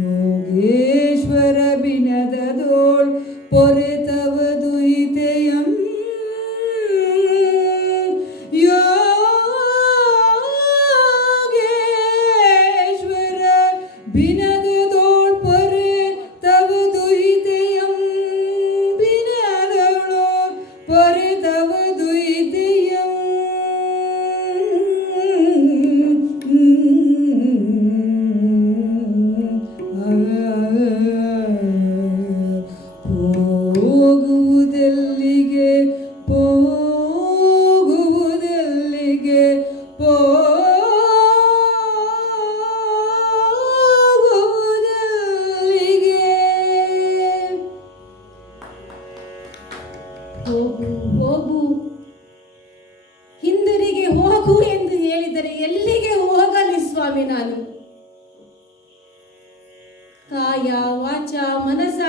ಯೋಗೇಶ್ವರ ಬಿನದದೋಳ್ ಪೊರೆತವದು ಇತೆಯಂ ಯೋಗೇಶ್ವರ ಬಿನದದೋಳ್ ಪೊರೆತವದು ಇತೆಯಂ ಬಿನದದೋಳ್ ಪೊರೆತವದು ಇತೆಯಂ ಹೋಗುವುದೆಲ್ಲಿಗೆ ಹೋಗುವುದೆಲ್ಲಿಗೆ ಹೋಗುವುದೆಲ್ಲಿಗೆ ಹೋಗು ಹೋಗು, ಹಿಂದಿರುಗಿ ಹೋಗು ಎಂದು ಹೇಳಿದರೆ ಎಲ್ಲಿಗೆ ಹೋಗಲಿ ಸ್ವಾಮಿ? ನಾನು ಕಾಯ ವಾಚ ಮನಸ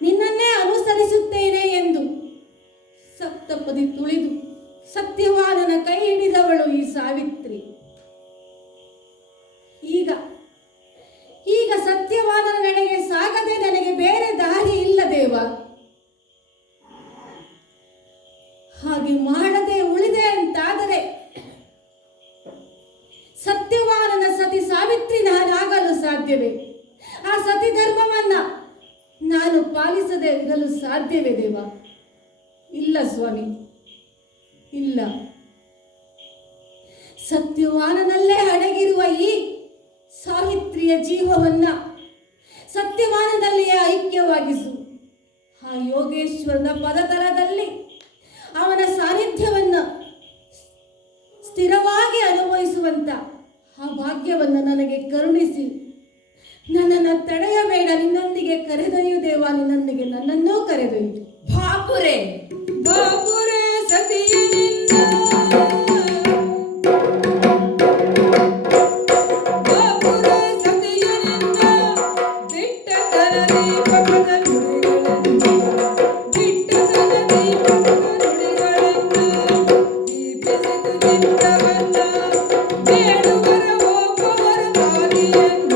ನಿನ್ನನ್ನೇ ಅನುಸರಿಸುತ್ತೇನೆ ಎಂದು ಸಪ್ತಪದಿ ತುಳಿದು ಸತ್ಯವಾನನ ಕೈ ಹಿಡಿದವಳು ಈ ಸಾವಿತ್ರಿ. ಈಗ ಈಗ ಸತ್ಯವಾನನ ನಡೆಗೆ ಸಾಗದೆ ನನಗೆ ಬೇರೆ ದಾರಿ ಇಲ್ಲ ದೇವ. ಹಾಗೆ ಮಾಡದೆ ಉಳಿದೆ ಅಂತಾದರೆ ಸತ್ಯವಾನನ ಸತಿ ಸಾವಿತ್ರಿ ನಾನಾಗಲು ಸಾಧ್ಯವೇ? ಆ ಸತಿ ಧರ್ಮವನ್ನ ನಾನು ಪಾಲಿಸದೆ ಇರಲು ಸಾಧ್ಯವೇ ದೇವ? ಇಲ್ಲ ಸ್ವಾಮಿ, ಇಲ್ಲ. ಸತ್ಯವಾನನಲ್ಲೇ ಅಡಗಿರುವ ಈ ಸಾವಿತ್ರಿಯ ಜೀವವನ್ನ ಸತ್ಯವಾನದಲ್ಲಿಯೇ ಐಕ್ಯವಾಗಿಸು. ಆ ಯೋಗೇಶ್ವರನ ಪದತಲದಲ್ಲಿ ಅವನ ಸಾನ್ನಿಧ್ಯವನ್ನು ಸ್ಥಿರವಾಗಿ ಅನುಭವಿಸುವಂತ ಆ ಭಾಗ್ಯವನ್ನು ನನಗೆ ಕರುಣಿಸಿ ನನ್ನನ್ನು ತಡೆಯಬೇಡ. ನಿನ್ನೊಂದಿಗೆ ಕರೆದೊಯ್ಯು ದೇವ, ನಿನ್ನೊಂದಿಗೆ ನನ್ನನ್ನೂ ಕರೆದೊಯ್ಯು. ಬಾಪುರೆ ಬಾಪುರೆ ಸತಿಯ ನಿನ್ನ ಬಾಪುರೆ ಸತಿಯ ನಿನ್ನ ದಿಟ್ಟತನ ದೀಪಕದ ನುಡಿಗಳನ್ನು ದಿಟ್ಟತನ ದೀಪಕದ ನುಡಿಗಳನ್ನು ದೀಪಿಸಿತು ನಿಂತವನ್ನ ಬೇಡುವರ ಹೋಗುವರ ದಾರಿಯನ್ನ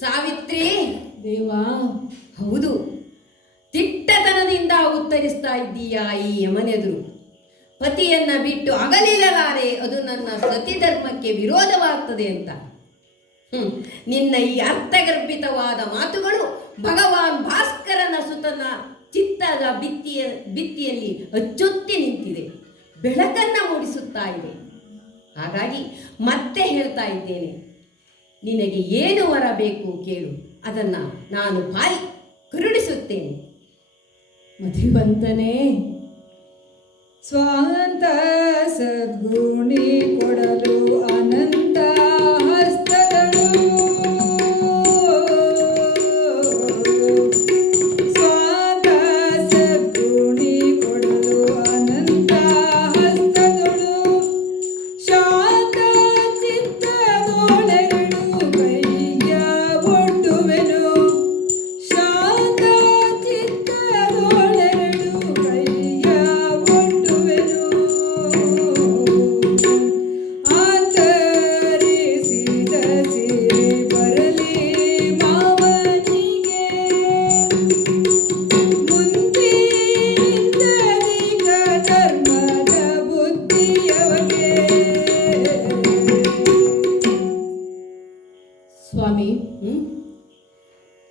ಸಾವಿತ್ರಿ ದೇವಾ, ಹೌದು, ದಿಟ್ಟತನದಿಂದ ಉತ್ತರಿಸ್ತಾ ಇದ್ದೀಯಾ ಈ ಯಮನೆದುರು. ಪತಿಯನ್ನ ಬಿಟ್ಟು ಅಗಲಿರಲಾರೆ, ಅದು ನನ್ನ ಸತಿ ಧರ್ಮಕ್ಕೆ ವಿರೋಧವಾಗ್ತದೆ ಅಂತ. ನಿನ್ನ ಈ ಅರ್ಥಗರ್ಭಿತವಾದ ಮಾತುಗಳು ಭಗವಾನ್ ಭಾಸ್ಕರನ ಸುತನ ಚಿತ್ತದ ಭಿತ್ತಿಯಲ್ಲಿ ಅಚ್ಚೊತ್ತಿ ನಿಂತಿದೆ, ಬೆಳಕನ್ನ ಮೂಡಿಸುತ್ತಾ ಇದೆ. ಹಾಗಾಗಿ ಮತ್ತೆ ಹೇಳ್ತಾ ಇದ್ದೇನೆ, ನಿನಗೆ ಏನು ವರ ಬೇಕು ಕೇಳು, ಅದನ್ನು ನಾನು ಕರುಣಿಸುತ್ತೇನೆ. ಮಧಿವಂತನೇ, ಸ್ವಾಂತ ಸದ್ಗುಣಿ ಕೊಡಲು ಅನಂತ ಹಸ್ತಗಳು ಸ್ವಾಂತ ಸದ್ಗುಣಿ ಕೊಡಲು ಅನಂತ ಹಸ್ತಗಳು ಶಾಂತ ಚಿತ್ತದೊಳೆರಡು ಕೈಯ ಒಡ್ಡುವೆನು ಶಾಂತ ಚಿತ್ತದೊಳೆರಡು ಕೈಯ ಒಡ್ಡುವೆನು ಆತರಿಸಿದ ಸಿರಿ ಬರಲಿ ಮಾವನಿಗೆ ಮುಂದಿನಿಂದಲೀಗ ಧರ್ಮದ ಬುದ್ಧಿಯವಗೆ ಸ್ವಾಮಿ,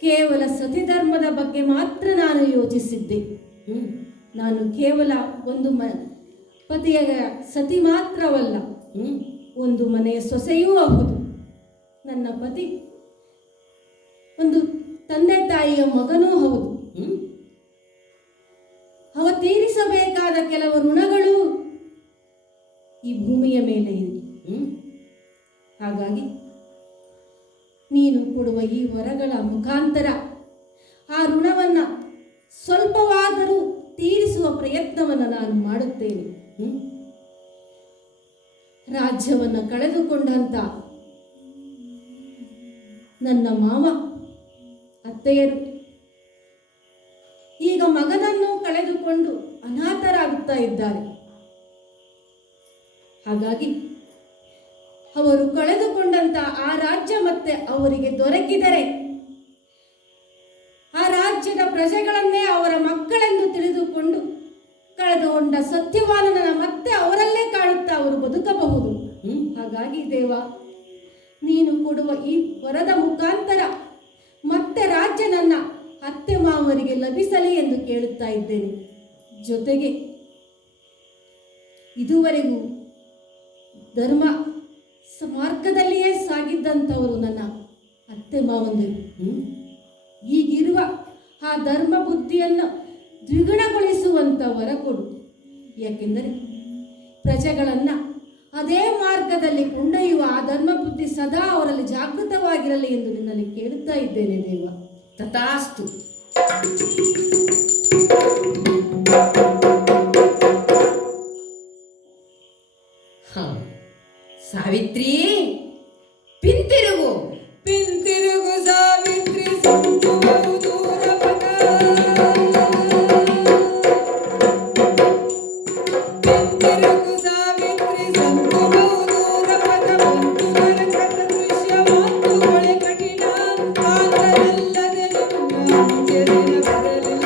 ಕೇವಲ ಸತಿಧರ್ಮದ ಬಗ್ಗೆ ಮಾತ್ರ ನಾನು ಯೋಚಿಸಿದ್ದೆ. ನಾನು ಕೇವಲ ಒಂದು ಪತಿಯ ಸತಿ ಮಾತ್ರವಲ್ಲ, ಒಂದು ಮನೆಯ ಸೊಸೆಯೂ ಹೌದು. ನನ್ನ ಪತಿ ಒಂದು ತಂದೆ ತಾಯಿಯ ಮಗನೂ ಹೌದು. ಅವ ತೀರಿಸಬೇಕಾದ ಕೆಲವು ಋಣಗಳು ಈ ಭೂಮಿಯ ಮೇಲೆ ಇದೆ. ಹಾಗಾಗಿ ನೀನು ಕೊಡುವ ಈ ವರಗಳ ಮುಖಾಂತರ ಆ ಋಣವನ್ನ ಸ್ವಲ್ಪವಾದರೂ ತೀರಿಸುವ ಪ್ರಯತ್ನವನ್ನು ನಾನು ಮಾಡುತ್ತೇನೆ. ರಾಜ್ಯವನ್ನು ಕಳೆದುಕೊಂಡಂತ ನನ್ನ ಮಾವ ಅತ್ತೆಯರು ಮಗನನ್ನು ಕಳೆದುಕೊಂಡು ಅನಾಥರಾಗುತ್ತಾ ಇದ್ದಾರೆ. ಹಾಗಾಗಿ ಅವರು ಕಳೆದುಕೊಂಡಂತ ಆ ರಾಜ್ಯ ಮತ್ತೆ ಅವರಿಗೆ ದೊರಕಿದರೆ ಆ ರಾಜ್ಯದ ಪ್ರಜೆಗಳನ್ನೇ ಅವರ ಮಕ್ಕಳೆಂದು ತಿಳಿದುಕೊಂಡು ಕಳೆದುಕೊಂಡ ಸತ್ಯವಾನನ ಮತ್ತೆ ಅವರಲ್ಲೇ ಕಾಣುತ್ತಾ ಅವರು ಬದುಕಬಹುದು. ಹಾಗಾಗಿ ದೇವ, ನೀನು ಕೊಡುವ ಈ ವರದ ಮುಖಾಂತರ ಮತ್ತೆ ರಾಜ್ಯ ನನ್ನ ಅತ್ತೆ ಮಾವರಿಗೆ ಲಭಿಸಲಿ ಎಂದು ಕೇಳುತ್ತಾ ಇದ್ದೇನೆ. ಜೊತೆಗೆ ಇದುವರೆಗೂ ಧರ್ಮ ಮಾರ್ಗದಲ್ಲಿಯೇ ಸಾಗಿದ್ದಂಥವರು ನನ್ನ ಅತ್ತೆ ಮಾವಂದಿರು. ಈಗಿರುವ ಆ ಧರ್ಮ ಬುದ್ಧಿಯನ್ನು ದ್ವಿಗುಣಗೊಳಿಸುವಂಥ ವರ ಕೊಡು. ಯಾಕೆಂದರೆ ಪ್ರಜೆಗಳನ್ನು ಅದೇ ಮಾರ್ಗದಲ್ಲಿ ಕೊಂಡೊಯ್ಯುವ ಆ ಧರ್ಮ ಬುದ್ಧಿ ಸದಾ ಅವರಲ್ಲಿ ಜಾಗೃತವಾಗಿರಲಿ ಎಂದು ನಿನ್ನಲ್ಲಿ ಕೇಳುತ್ತಾ ಇದ್ದೇನೆ ದೇವ. ತಥಾಸ್ತು. ಸಾವಿತ್ರಿ, ಪಿಂತಿರುಗು. ಪಿಂತಿರುಗು ಸಾವಿತ್ರಿ, ಸಂಭುವವು ದೂರ ಪದ. ಪಿಂತಿರುಗು ಸಾವಿತ್ರಿ, ಸಂಭುವವು ದೂರ ಪದ. ಒಂದು ನರಕದ ದೃಶ್ಯ, ಒಂದು ಕೊಳೆ ಕಠಿಣ. ಕಾಂತನಲ್ಲದೆ ನಿನ್ನ ಅಂತ್ಯದಿನ ಬರಲಿಲ್ಲ.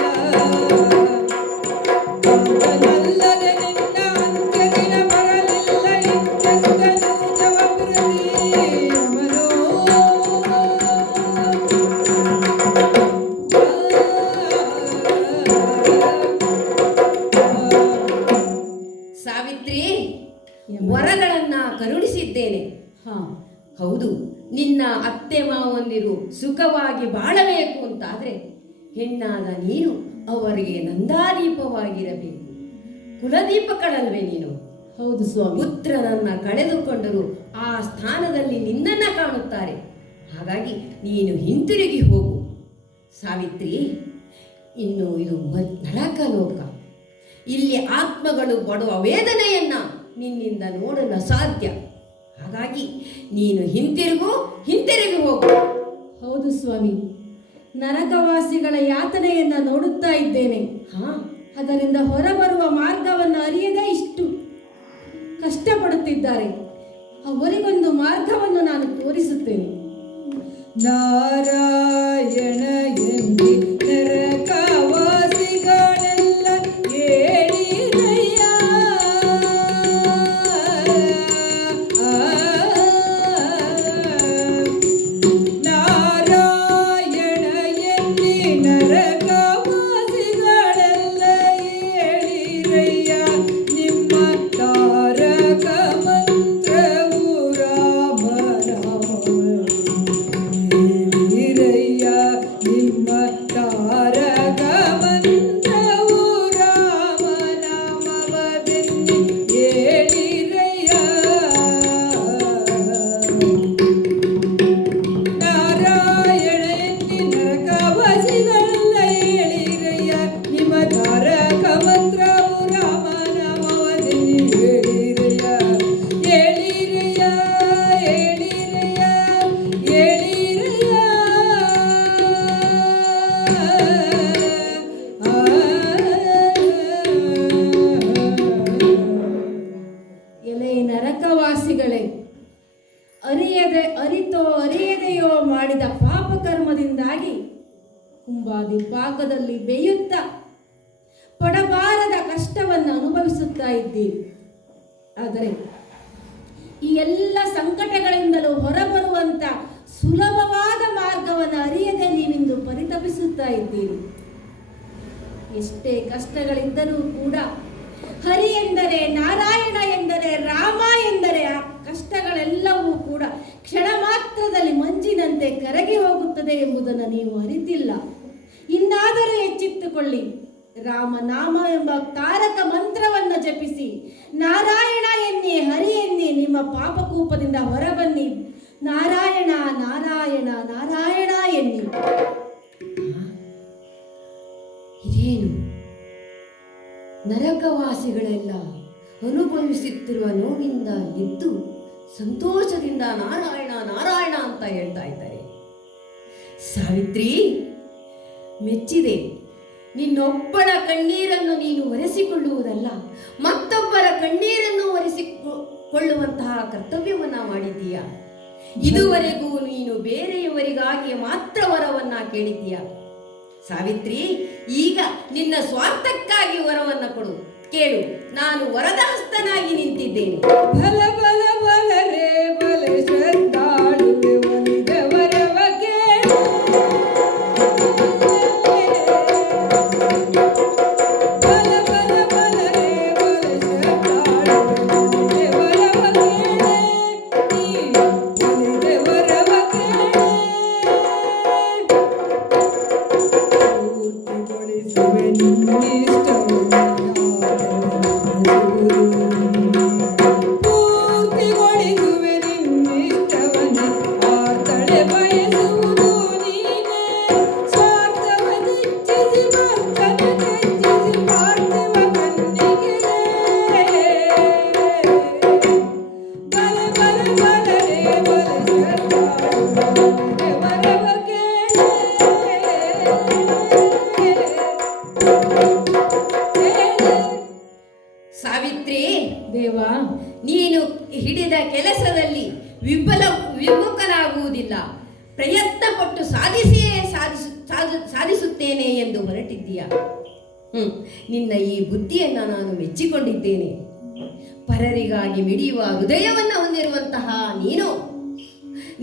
ಕಾಂತನಲ್ಲದೆ ನಿನ್ನ ಅಂತ್ಯದಿನ ಬರಲಿಲ್ಲ. ಇಂತೆಂದನು ಜವಪೃತಿ ಯಮನೋ. ಸಾವಿತ್ರಿ, ವರಗಳನ್ನ ಕರುಣಿಸಿದ್ದೇನೆ. ಹೌದು, ನಿನ್ನ ಅತ್ತೆ ಮಾವಂದಿರು ಸುಖವಾಗಿ ಬಾಳಬೇಕು ಅಂತಾದ್ರೆ ಹೆಣ್ಣಾದ ನೀನು ಅವರಿಗೆ ನಂದಾದೀಪವಾಗಿರಬೇಕು. ಕುಲದೀಪಗಳಲ್ವೇ ನೀನು? ಹೌದು ಸ್ವಾಮಿ. ಪುತ್ರನನ್ನ ಕಳೆದುಕೊಂಡರು ಆ ಸ್ಥಾನದಲ್ಲಿ ನಿನ್ನನ್ನ ಕಾಣುತ್ತಾರೆ. ಹಾಗಾಗಿ ನೀನು ಹಿಂತಿರುಗಿ ಹೋಗು ಸಾವಿತ್ರಿ. ಇನ್ನು ಇದು ನರಕ ಲೋಕ. ಇಲ್ಲಿ ಆತ್ಮಗಳು ಪಡುವ ವೇದನೆಯನ್ನ ನಿನ್ನಿಂದ ನೋಡಲು ಅಸಾಧ್ಯ. ಹಾಗಾಗಿ ನೀನು ಹಿಂತಿರುಗಿ ಹೋಗು. ಹೌದು ಸ್ವಾಮಿ, ನರಕವಾಸಿಗಳ ಯಾತನೆಯನ್ನ ನೋಡುತ್ತಾ ಇದ್ದೇನೆ. ಅದರಿಂದ ಹೊರಬರುವ ಮಾರ್ಗವನ್ನು ಅರಿಯದೇ ಇಷ್ಟು ಕಷ್ಟಪಡುತ್ತಿದ್ದಾರೆ. ಅವರಿಗೊಂದು ಮಾರ್ಗವನ್ನು ನಾನು ತೋರಿಸುತ್ತೇನೆ. ನಾರಾಯಣ ಎಂದಿ ನರಕವಾಸಿಗಳೆಲ್ಲ ಹೇಳಿರಯ್ಯ. ನಾರಾಯಣ ಎಂದಿ ನರಕವಾಸಿಗಳೆಲ್ಲ ಹೇಳಿರಯ್ಯ. ನಿಮ್ಮ ತಾರಕ ಮಂತ್ರವು ರಾಮ ಹೇಳಿರಯ್ಯ. ನಿಮ್ಮ ತಾರಕ ಮಂತ್ರವು ರಾಮ ನಾಮವದೆನ್ನಿ ಹೇಳಿರಯ್ಯ. ನಾರಾಯಣ ಎನ್ನಿ ನರಕವಾಸಿಗಳೆಲ್ಲ ಹೇಳಿರಯ್ಯ. ನಿಮ್ಮ ತಾರಕ ಮಂತ್ರವು ರಾಮ ನಾಮವದೆನ್ನಿ ಹೇಳಿರಯ್ಯ. ಹೇಳಿರಯ್ಯ, ಹೇಳಿರಯ್ಯ, ಹೇಳಿರಯ್ಯ. ಎಲೆ ನರಕವಾಸಿಗಳೇ, ಅರಿಯದೆಯೋ ಮಾಡಿದ ಪಾಪಕರ್ಮದಿಂದಾಗಿ ಕುಂಬಾದಿ ಪಾಕದಲ್ಲಿ ಬೇಯುತ್ತ ಪಡಬಾರದ ಕಷ್ಟವನ್ನು ಅನುಭವಿಸುತ್ತಾ ಇದ್ದೀರಿ. ಆದರೆ ಈ ಎಲ್ಲ ಸಂಕಟಗಳಿಂದಲೂ ಹೊರಬರುವಂತ ಸುಲಭವಾದ ಮಾರ್ಗವನ್ನು ಅರಿಯದೆ ನೀವಿಂದು ಪರಿತಪಿಸುತ್ತಾ ಇದ್ದೀರಿ. ಎಷ್ಟೇ ಕಷ್ಟಗಳಿದ್ದರೂ ಕೂಡ ಹರಿ ಎಂದರೆ, ನಾರಾಯಣ ಎಂದರೆ, ರಾಮ ಎಂದರೆ ಆ ಕಷ್ಟಗಳೆಲ್ಲವೂ ಕೂಡ ಕ್ಷಣ ಮಾತ್ರದಲ್ಲಿ ಮಂಜಿನಂತೆ ಕರಗಿ ಹೋಗುತ್ತದೆ ಎಂಬುದನ್ನು ನೀವು ಅರಿತಿಲ್ಲ. ಇನ್ನಾದರೂ ಎಚ್ಚೆತ್ತುಕೊಳ್ಳಿ. ರಾಮನಾಮ ಎಂಬ ತಾರಕ ಮಂತ್ರವನ್ನು ಜಪಿಸಿ ನಾರಾಯಣ ಎನ್ನಿ, ಹರಿ ಎನ್ನಿ, ನಿಮ್ಮ ಪಾಪಕೂಪದಿಂದ ಹೊರಬನ್ನಿ. ನಾರಾಯಣ ನಾರಾಯಣ ನಾರಾಯಣ ಎನ್ನಿ. ಇದೇನು ನರಕವಾಸಿಗಳೆಲ್ಲ ಅನುಭವಿಸುತ್ತಿರುವ ನೋವಿಂದ ಎದ್ದು ಸಂತೋಷದಿಂದ ನಾರಾಯಣ ನಾರಾಯಣ ಅಂತ ಹೇಳ್ತಾ ಇದ್ದಾರೆ. ಸಾವಿತ್ರಿ, ಮೆಚ್ಚಿದೆ. ನಿನ್ನ ನಿನ್ನೊಬ್ಬಳ ಕಣ್ಣೀರನ್ನು ನೀನು ಒರೆಸಿಕೊಳ್ಳುವುದಲ್ಲ, ಮತ್ತೊಬ್ಬರ ಕಣ್ಣೀರನ್ನು ಒರೆಸಿಕೊಳ್ಳುವಂತಹ ಕರ್ತವ್ಯವನ್ನ ಮಾಡಿದ್ದೀಯ. ಇದುವರೆಗೂ ನೀನು ಬೇರೆಯವರಿಗಾಗಿ ಮಾತ್ರ ವರವನ್ನ ಕೇಳಿದ್ದೀಯ. ಸಾವಿತ್ರಿ, ಈಗ ನಿನ್ನ ಸ್ವಾರ್ಥಕ್ಕಾಗಿ ವರವನ್ನ ಕೊಡು, ಕೇಳು. ನಾನು ವರದ ಹಸ್ತನಾಗಿ ನಿಂತಿದ್ದೇನೆ. ಬಲ ಬಲ ಬಲ ರೇ ಬಲ ಶ್ರದ್ಧಾಳುವೆ ಒಲಿದ ವರವ ಕೇಳು. ಬಲ ಬಲ ಬಲ ರೇ ಬಲ ಶ್ರದ್ಧಾಳುವೆ ಒಲಿದ ವರವ ಕೇಳು. ನೀ ಒಲಿದ ವರವ ಕೇಳು. ಪೂರ್ತಿಗೊಳಿಸುವೆ ನಿನ್ನಿಷ್ಟವನ್ನು. ಪೂರ್ತಿಗೊಳಿಸುವೆ ನಿನ್ನಿಷ್ಟವನ್ನೇ ಆರ್ತಳೆ ಬಯಸುವುದು ನೀನೇ. ಸ್ವಾರ್ಥವ ತೆಚ್ಚಿಸಿ ಭಕ್ತನ ತೆಚ್ಚಿಸಿ ಪಾರ್ಥಿವ ಕಣ್ಣಿಗೆ. ಬಲ ಬಲ ಬಲ ರೇ ಬಲ ಶ್ರದ್ಧಾಳುವೆ ವರವ ಕೇಳು. ಸಾವಿತ್ರಿ, ದೇವಾ, ನೀನು ಹಿಡಿದ ಕೆಲಸದಲ್ಲಿ ವಿಮುಖನಾಗುವುದಿಲ್ಲ. ಪ್ರಯತ್ನ ಪಟ್ಟು ಸಾಧಿಸುತ್ತೇನೆ ಎಂದು ಹೊರಟಿದ್ದೀಯ. ನಿನ್ನ ಈ ಬುದ್ಧಿಯನ್ನು ನಾನು ಮೆಚ್ಚಿಕೊಂಡಿದ್ದೇನೆ. ಪರರಿಗಾಗಿ ಮಿಡಿಯುವ ಹೃದಯವನ್ನು ಹೊಂದಿರುವಂತಹ ನೀನು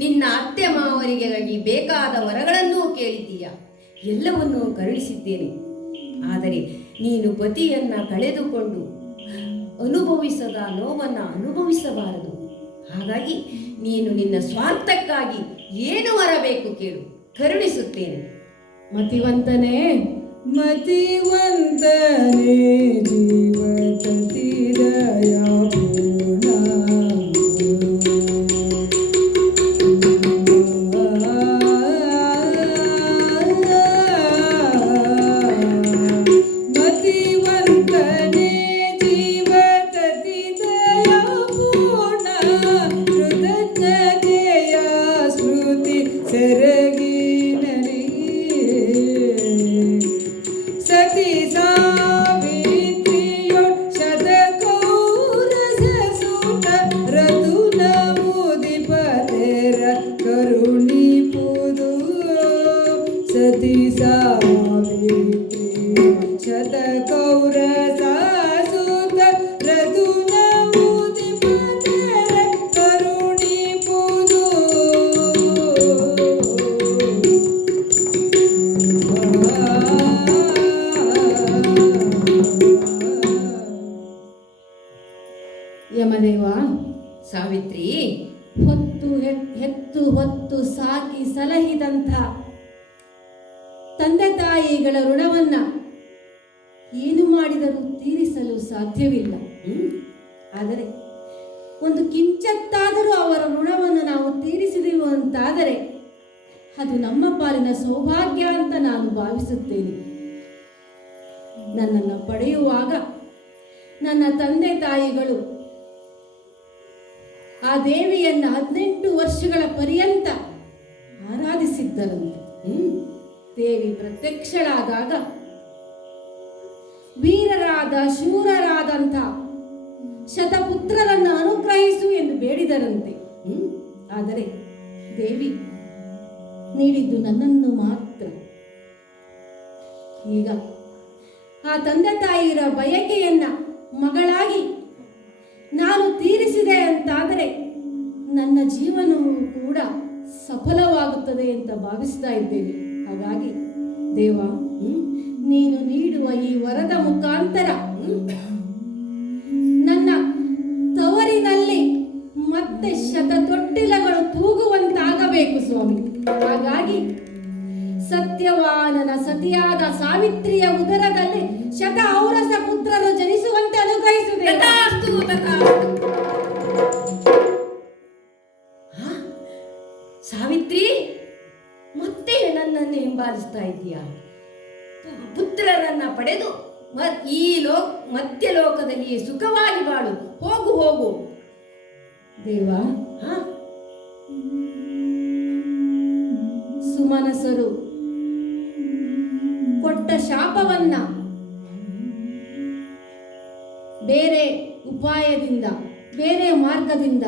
ನಿನ್ನ ಅತ್ತೆ ಮಾವರಿಗಾಗಿ ಬೇಕಾದ ವರಗಳನ್ನೂ ಕೇಳಿದ್ದೀಯ. ಎಲ್ಲವನ್ನೂ ಕರುಣಿಸಿದ್ದೇನೆ. ಆದರೆ ನೀನು ಪತಿಯನ್ನ ಕಳೆದುಕೊಂಡು ಅನುಭವಿಸದ ನೋವನ್ನು ಅನುಭವಿಸಬಾರದು. ಹಾಗಾಗಿ ನೀನು ನಿನ್ನ ಸ್ವಾರ್ಥಕ್ಕಾಗಿ ಏನು ವರಬೇಕು ಕೇಳು, ಕರುಣಿಸುತ್ತೇನೆ. ಮತಿವಂತನೇ, ಮತಿವಂತನೇ ಜೀವತತಿ ದಯಾಪೂರ್ಣ. ಮತಿವಂತನೇ ಜೀವತತಿ ದಯಾಪೂರ್ಣ. ಕೃತಜ್ಞತೆಯ ಸ್ಮೃತಿ ಸೆರಗಿನಲಿ. ಸತಿ ಸಾವಿತ್ರಿಯೋ ಶತಕೌರಸ ಸೂತ ರತುನ ಮುದಿಪತೆರ ಕರುಣಿಪುದು. ಸತಿ ಸಾವಿತ್ರಿಯೋ ಶತಕೌರಸ ಸೂತ ರತುನ ಮುದಿಪತೆರ ಕರುಣಿಪುದು. ಯಮದೇವ, ಸಾವಿತ್ರಿ, ಹೆತ್ತು ಹೊತ್ತು ಸಾಕಿ ಸಲಹಿದಂಥ ತಂದೆ ತಾಯಿಗಳ ಋಣವನ್ನ ಏನು ಮಾಡಿದರೂ ತೀರಿಸಲು ಸಾಧ್ಯವಿಲ್ಲ. ಆದರೆ ಒಂದು ಕಿಂಚತ್ತಾದರೂ ಅವರ ಋಣವನ್ನು ನಾವು ತೀರಿಸಿದೆವು ಅಂತಾದರೆ ಅದು ನಮ್ಮ ಪಾಲಿನ ಸೌಭಾಗ್ಯ ಅಂತ ನಾನು ಭಾವಿಸುತ್ತೇನೆ. ನನ್ನನ್ನು ಪಡೆಯುವಾಗ ನನ್ನ ತಂದೆ ತಾಯಿಗಳು ಆ ದೇವಿಯನ್ನು 18 ವರ್ಷಗಳ ಪರ್ಯಂತ ಆರಾಧಿಸಿದ್ದರಂತೆ. ದೇವಿ ಪ್ರತ್ಯಕ್ಷಳಾದಾಗ ವೀರರಾದ ಶೂರರಾದಂಥ ಶತಪುತ್ರರನ್ನು ಅನುಗ್ರಹಿಸು ಎಂದು ಬೇಡಿದರಂತೆ. ಆದರೆ ದೇವಿ ನೀಡಿದ್ದು ನನ್ನನ್ನು ಮಾತ್ರ. ಈಗ ಆ ತಂದೆ ತಾಯಿಯರ ಬಯಕೆಯನ್ನ ಮಗಳಾಗಿ ನಾನು ತೀರಿಸಿದೆ ಅಂತಾದರೆ ನನ್ನ ಜೀವನವೂ ಕೂಡ ಸಫಲವಾಗುತ್ತದೆ ಅಂತ ಭಾವಿಸ್ತಾ ಇದ್ದೇನೆ. ಹಾಗಾಗಿ ದೇವ, ನೀನು ನೀಡುವ ಈ ವರದ ಮುಖಾಂತರ ನನ್ನ ತವರಿನಲ್ಲಿ ಮತ್ತೆ ಶತತೊಟ್ಟಿಲಗಳು ತೂಗುವಂತಾಗಬೇಕು ಸ್ವಾಮಿ. ಹಾಗಾಗಿ ಸತ್ಯವಾನನ ಸತಿಯಾದ ಸಾವಿತ್ರಿಯ ಉದರದಲ್ಲಿ ಶತ ಔರಸ ಪುತ್ರರು ಜನಿಸುವಂತೆ ಅನುಗ್ರಹಿಸುತ್ತದೆ. ಸಾವಿತ್ರಿ, ಮತ್ತೆ ನನ್ನನ್ನು ಹಿಂಬಾಲಿಸ್ತಾ ಇದ್ದೀಯಾ? ಪುತ್ರರನ್ನ ಪಡೆದು ಈ ಮಧ್ಯಲೋಕದಲ್ಲಿ ಸುಖವಾಗಿ ಬಾಳು. ಹೋಗು ಹೋಗು. ದೇವ, ಸುಮನಸರು ಕೊಟ್ಟ ಶಾಪ ಪಾಪವನ್ನ ಬೇರೆ ಉಪಾಯದಿಂದ ಬೇರೆ ಮಾರ್ಗದಿಂದ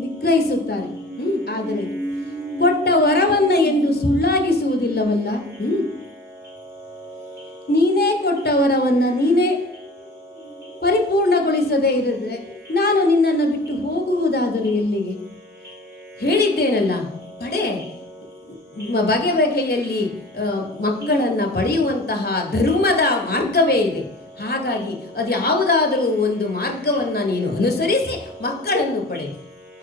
ನಿಗ್ರಹಿಸುತ್ತಾರೆ. ಆದರೆ ಕೊಟ್ಟ ವರವನ್ನ ಎಂದು ಸುಳ್ಳಾಗಿಸುವುದಿಲ್ಲವಲ್ಲ. ನೀನೇ ಕೊಟ್ಟ ವರವನ್ನ ನೀನೇ ಪರಿಪೂರ್ಣಗೊಳಿಸದೇ ಇರಿದ್ರೆ ನಾನು ನಿನ್ನನ್ನು ಬಿಟ್ಟು ಹೋಗುವುದಾದರೂ ಎಲ್ಲಿಗೆ? ಹೇಳಿದ್ದೇನಲ್ಲ, ಪಡೆ ಬಗೆ ಬಗೆಯಲ್ಲಿ ಮಕ್ಕಳನ್ನ ಪಡೆಯುವಂತಹ ಧರ್ಮದ ಮಾರ್ಗವೇ ಇದೆ. ಹಾಗಾಗಿ ಅದು ಯಾವುದಾದರೂ ಒಂದು ಮಾರ್ಗವನ್ನ ನೀನು ಅನುಸರಿಸಿ ಮಕ್ಕಳನ್ನು ಪಡೆ.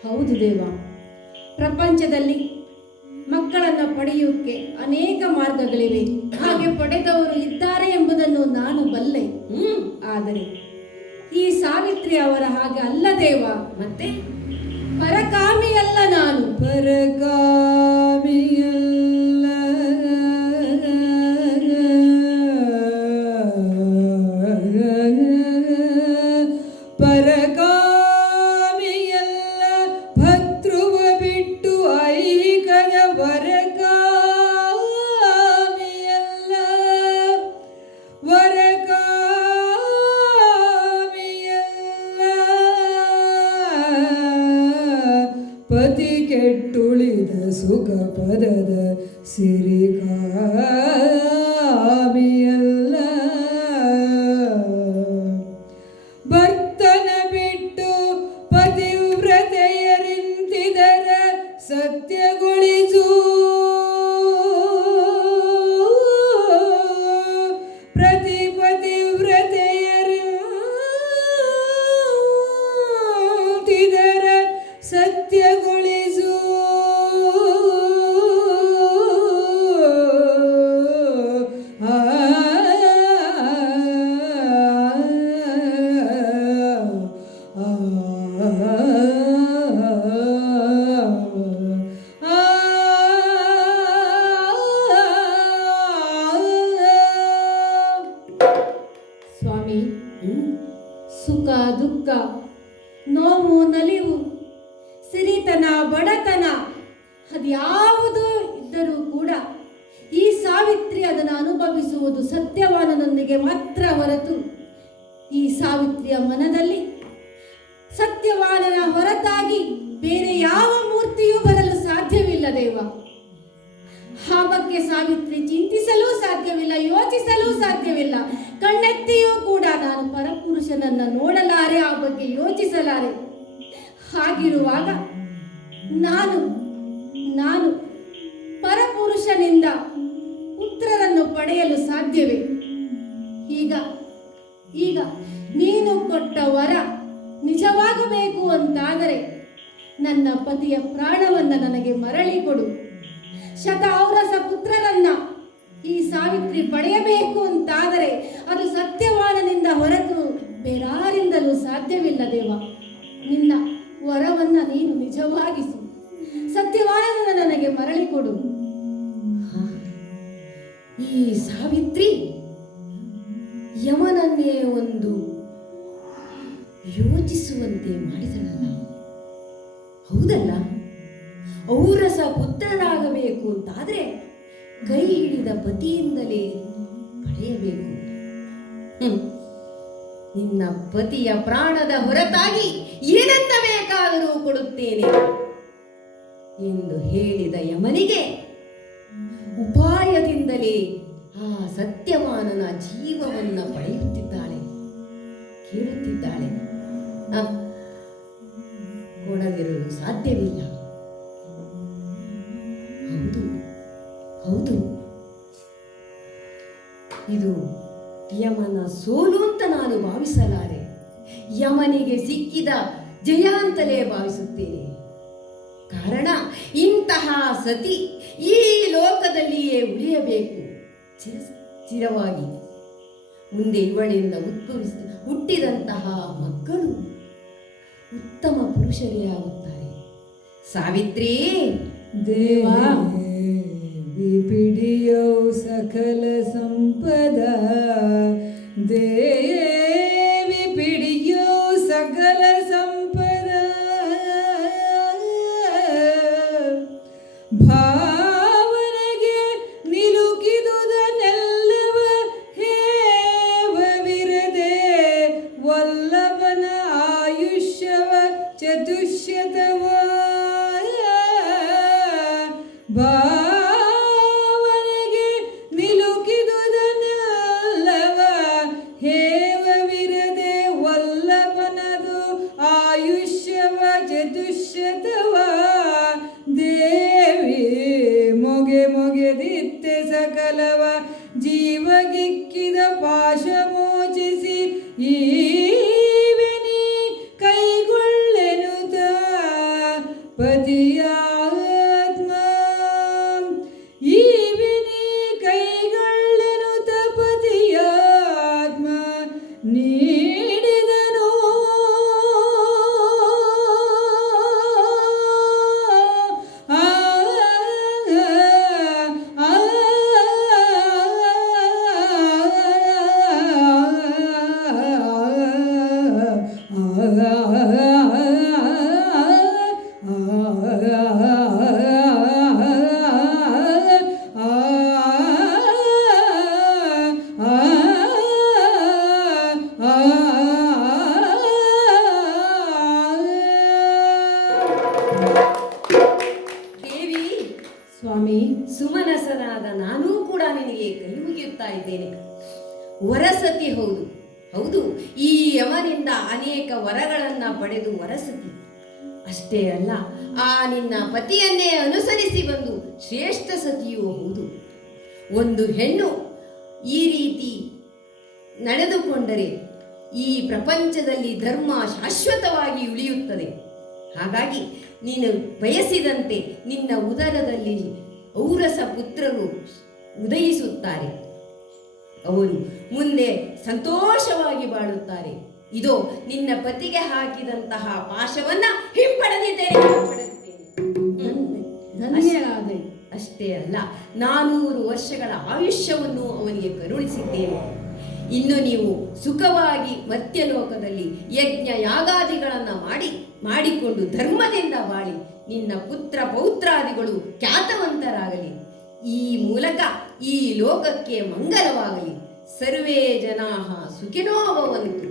ಹೌದು ದೇವ, ಪ್ರಪಂಚದಲ್ಲಿ ಮಕ್ಕಳನ್ನ ಪಡೆಯೋಕೆ ಅನೇಕ ಮಾರ್ಗಗಳಿವೆ. ಹಾಗೆ ಪಡೆದವರು ಇದ್ದಾರೆ ಎಂಬುದನ್ನು ನಾನು ಬಲ್ಲೆ. ಆದರೆ ಈ ಸಾವಿತ್ರಿ ಅವರ ಹಾಗೆ ಅಲ್ಲ ದೇವ. ಮತ್ತೆ ಪರಕಾಮಿಯಲ್ಲ ನಾನು. ಪರಕಾಮಿಯಲ್ಲ, ಪರಕಾಮಿಯಲ್ಲ, ಭದ್ರುವ ಬಿಟ್ಟು ಐಕನ ವರಕಾಮಿಯಲ್ಲ, ಪತಿ ಕೆಟ್ಟುಳಿದ ಸುಖ ಪದದ ಸಿರಿಕಾಮಿಯಲ್ಲ, ಭರ್ತನ ಬಿಟ್ಟು ಪತಿವ್ರತೆಯರಿಂತಿದರ ಸತ್ಯಗೊಳಿಸು, ಪ್ರತಿ ಪತಿವ್ರತೆಯರಿಂತಿದರ ಸತ್ಯಗೊಳಿಸು. ಸ್ವಾಮಿ, ಸುಖ ದುಃಖ, ನೋವು ನಲಿವು, ಸಿರಿತನ ಬಡತನ ಅದ್ಯಾವುದು ಇದ್ದರೂ ಕೂಡ ಈ ಸಾವಿತ್ರಿ ಅದನ್ನು ಅನುಭವಿಸುವುದು ಸತ್ಯವಾನನೊಂದಿಗೆ ಮಾತ್ರ ಹೊರತು ಈ ಸಾವಿತ್ರಿಯ ಮನದಲ್ಲಿ ಸತ್ಯವಾನನ ಹೊರತಾಗಿ ಬೇರೆ ಯಾವ ಮೂರ್ತಿಯೂ ಬರಲು ಸಾಧ್ಯವಿಲ್ಲ ದೇವ. ಆ ಬಗ್ಗೆ ಸಾವಿತ್ರಿ ಚಿಂತಿಸಲೂ ಸಾಧ್ಯವಿಲ್ಲ, ಯೋಚಿಸಲೂ ಸಾಧ್ಯವಿಲ್ಲ. ಕಣ್ಣೆತ್ತಿಯೂ ಕೂಡ ನಾನು ಪರಪುರುಷನನ್ನ ನೋಡಲಾರೆ, ಆ ಬಗ್ಗೆ ಯೋಚಿಸಲಾರೆ. ಹಾಗಿರುವಾಗ ನಾನು ನಾನು ಪರಪುರುಷನಿಂದ ಪುತ್ರರನ್ನು ಪಡೆಯಲು ಸಾಧ್ಯವೇ? ಈಗ ಈಗ ನೀನು ಕೊಟ್ಟ ವರ ನಿಜವಾಗಬೇಕು ಅಂತಾದರೆ ನನ್ನ ಪತಿಯ ಪ್ರಾಣವನ್ನ ನನಗೆ ಮರಳಿ ಕೊಡು. ಶತಾವ್ರಸ ಪುತ್ರರನ್ನ ಈ ಸಾವಿತ್ರಿ ಪಡೆಯಬೇಕು ಅಂತಾದರೆ ಅದು ಸತ್ಯವಾನನಿಂದ ಹೊರತು ಬೇರಾರಿಂದಲೂ ಸಾಧ್ಯವಿಲ್ಲ ದೇವ. ನಿನ್ನ ವರವನ್ನ ನೀನು ನಿಜವಾಗಿಸು, ಸತ್ಯವಾನನ ನನಗೆ ಮರಳಿ ಕೊಡು. ಈ ಸಾವಿತ್ರಿ ಯಮನನ್ನೇ ಒಂದು ಯೋಚಿಸುವಂತೆ ಮಾಡಿದಳಲ್ಲ, ಹೌದಲ್ಲ? ಔರಸ ಪುತ್ರರಾಗಬೇಕು ಅಂತಾದ್ರೆ ಕೈ ಹಿಡಿದ ಪತಿಯಿಂದಲೇ ಪಡೆಯಬೇಕು. ನಿನ್ನ ಪತಿಯ ಪ್ರಾಣದ ಹೊರತಾಗಿ ಏನಂತ ಬೇಕಾದರೂ ಕೊಡುತ್ತೇನೆ ಎಂದು ಹೇಳಿದ ಯಮನಿಗೆ ಉಪಾಯದಿಂದಲೇ ಆ ಸತ್ಯವಾನನ ಜೀವವನ್ನ ಪಡೆಯುತ್ತಿದ್ದಾಳೆ, ಕೇಳುತ್ತಿದ್ದಾಳೆ. ಕೊಡದಿರಲು ಸಾಧ್ಯವಿಲ್ಲ. ಹೌದು ಹೌದು, ಇದು ಯಮನ ಸೋಲು ಅಂತ ನಾನು ಭಾವಿಸಲಾರೆ. ಯಮನಿಗೆ ಸಿಕ್ಕಿದ ಜಯ ಅಂತಲೇ ಭಾವಿಸುತ್ತೇನೆ. ಕಾರಣ ಇಂತಹ ಸತಿ ಈ ಲೋಕದಲ್ಲಿಯೇ ಉಳಿಯಬೇಕು ಚಿರವಾಗಿ. ಮುಂದೆ ಇವಳಿಂದ ಹುಟ್ಟಿದಂತಹ ಮಕ್ಕಳು ಉತ್ತಮ ಪುರುಷರೇ ಆಗುತ್ತಾರೆ. ಸಾವಿತ್ರಿ ದೇವ ವಿಪಿಡಿಯೋ ಸಕಲ ಸಂಪದ, ದೇವಿ ಪಿಡಿಯೋ ಸಕಲ ಸಂಪದ, ಭಾವನೆಗೆ ನಿಲುಕಿದುದನ್ನೆಲ್ಲವ ಹೇಳಿ ಪಾಶ ಮೋಚಿಸಿ ಈವೆನಿ ಕೈಗೊಳ್ಳೆನುತ ಪತಿಯಾತ್ಮ ಈವೆನಿ ಕೈಗೊಳ್ಳೆನುತ ಪತಿಯಾತ್ಮ ನೀಡಿದನು ಆ ದೇವಿ, ಸ್ವಾಮಿ, ಸುಮನಸನಾದ ನಾನೂ ಕೂಡ ನಿನಗೆ ಕೈ ಮುಗಿಯುತ್ತಾ ಇದ್ದೇನೆ. ವರಸತಿ ಹೌದು ಹೌದು, ಈ ಯಮನಿಂದ ಅನೇಕ ವರಗಳನ್ನ ಪಡೆದು ವರಸತಿ. ಅಷ್ಟೇ ಅಲ್ಲ, ಆ ನಿನ್ನ ಪತಿಯನ್ನೇ ಅನುಸರಿಸಿ ಬಂದು ಶ್ರೇಷ್ಠ ಸತಿಯೂ ಹೌದು. ಒಂದು ಹೆಣ್ಣು ಈ ರೀತಿ ನಡೆದುಕೊಂಡರೆ ಈ ಪ್ರಪಂಚದಲ್ಲಿ ಧರ್ಮ ಶಾಶ್ವತವಾಗಿ ಉಳಿಯುತ್ತದೆ. ಹಾಗಾಗಿ ನೀನು ಬಯಸಿದಂತೆ ನಿನ್ನ ಉದರದಲ್ಲಿ ಔರಸ ಪುತ್ರರು ಉದಯಿಸುತ್ತಾರೆ. ಅವರು ಮುಂದೆ ಸಂತೋಷವಾಗಿ ಬಾಳುತ್ತಾರೆ. ಇದೋ ನಿನ್ನ ಪತಿಗೆ ಹಾಕಿದಂತಹ ಪಾಶವನ್ನ ಹಿಂಪಡೆದಿದ್ದೇನೆ. ಧನ್ಯರಾದೆ. ಅಷ್ಟೇ ಅಲ್ಲ, 400 ವರ್ಷಗಳ ಆಯುಷ್ಯವನ್ನು ಅವನಿಗೆ ಕರುಣಿಸಿದ್ದೇನೆ. ಇನ್ನು ನೀವು ಸುಖವಾಗಿ ಮರ್ತ್ಯಲೋಕದಲ್ಲಿ ಯಜ್ಞ ಯಾಗಾದಿಗಳನ್ನು ಮಾಡಿಕೊಂಡು ಧರ್ಮದಿಂದ ಬಾಳಿ ನಿನ್ನ ಪುತ್ರ ಪೌತ್ರಾದಿಗಳು ಖ್ಯಾತವಂತರಾಗಲಿ. ಈ ಮೂಲಕ ಈ ಲೋಕಕ್ಕೆ ಮಂಗಲವಾಗಲಿ. ಸರ್ವೇ ಜನಾಃ ಸುಖಿನೋ ಭವಂತು.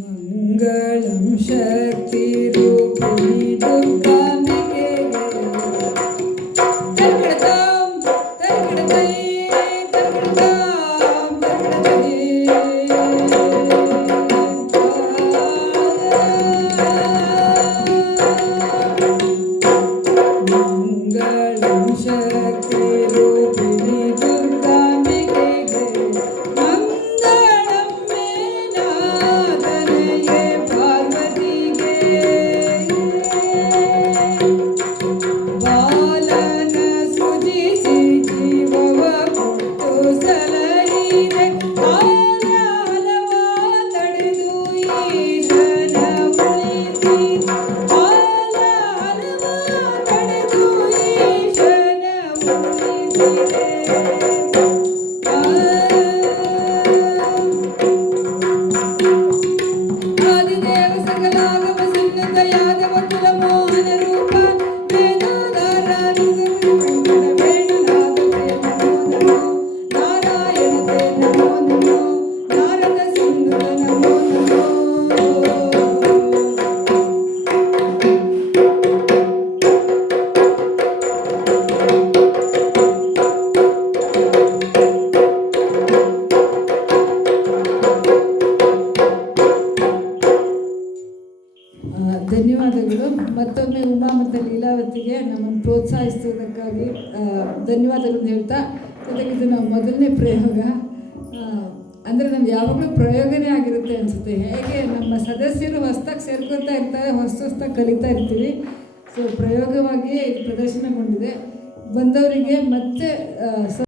ಮಂಗಳಂ ಶಕ್ತಿ ರೂಪಿಣಿ ದುರ್ಗಾಂಬಿಕೆಗೆ ತರ್ಗಡತಾಂ ತರ್ಗಡತೈ ತರ್ಗಡತಾಂ ತರ್ಗಡತೈ ಮಂಗಳಂ ಶಕ್ತಿ ರೂಪಿಣಿ ದುರ್ಗಾಂಬಿಕೆಗೆ ಮಂಗಳಂ ಮೇನಾದನೆಯೇ ಪಾರ್ವತಿಗೆ ಬಾಲನ ಸೃಜಿಸಿ ಜೀವವ ಕೊಟ್ಟು ಸಲಹಿದೆ ಆಲವ ತಡೆದು ಈಶನ ಉಳಿಸಿ ಆಲವ ತಡೆದು ಈಶನ ಉಳಿಸಿದೆ ಆದಿದೇವ ಸಕಲಾಗಮ ಸಿದ್ಧ ಯಾದವ ಕುಲ ಮೋಹನ ರೂಪ ವೇದಾಧಾರ ವೇಣುನಾಥತೆ ನಮೋ ನಮೋ ನಾರಾಯಣತೆ ನಮೋ ನಮೋ ನಾರದ ಸಿಂಧು ನಮೋ ನಮೋ. ಧನ್ಯವಾದಗಳು. ಮತ್ತೊಮ್ಮೆ ಉಮಾ ಮತ್ತು ಲೀಲಾವತಿಗೆ ನಮ್ಮನ್ನು ಪ್ರೋತ್ಸಾಹಿಸುವುದಕ್ಕಾಗಿ ಧನ್ಯವಾದಗಳನ್ನು ಹೇಳ್ತಾ, ಜೊತೆಗೆ ಇದು ನಮ್ಮ ಮೊದಲನೇ ಪ್ರಯೋಗ. ಅಂದರೆ ನಮ್ಗೆ ಯಾವಾಗಲೂ ಪ್ರಯೋಗನೇ ಆಗಿರುತ್ತೆ ಅನಿಸುತ್ತೆ. ಹೇಗೆ ನಮ್ಮ ಸದಸ್ಯರು ಹೊಸ್ದಾಗಿ ಸೇರ್ಕೊತಾ ಇರ್ತಾರೆ, ಹೊಸ್ದಾಗಿ ಕಲಿತಾ ಇರ್ತೀವಿ. ಸೊ ಪ್ರಯೋಗವಾಗಿಯೇ ಇದು ಪ್ರದರ್ಶನಗೊಂಡಿದೆ. ಬಂದವರಿಗೆ ಮತ್ತೆ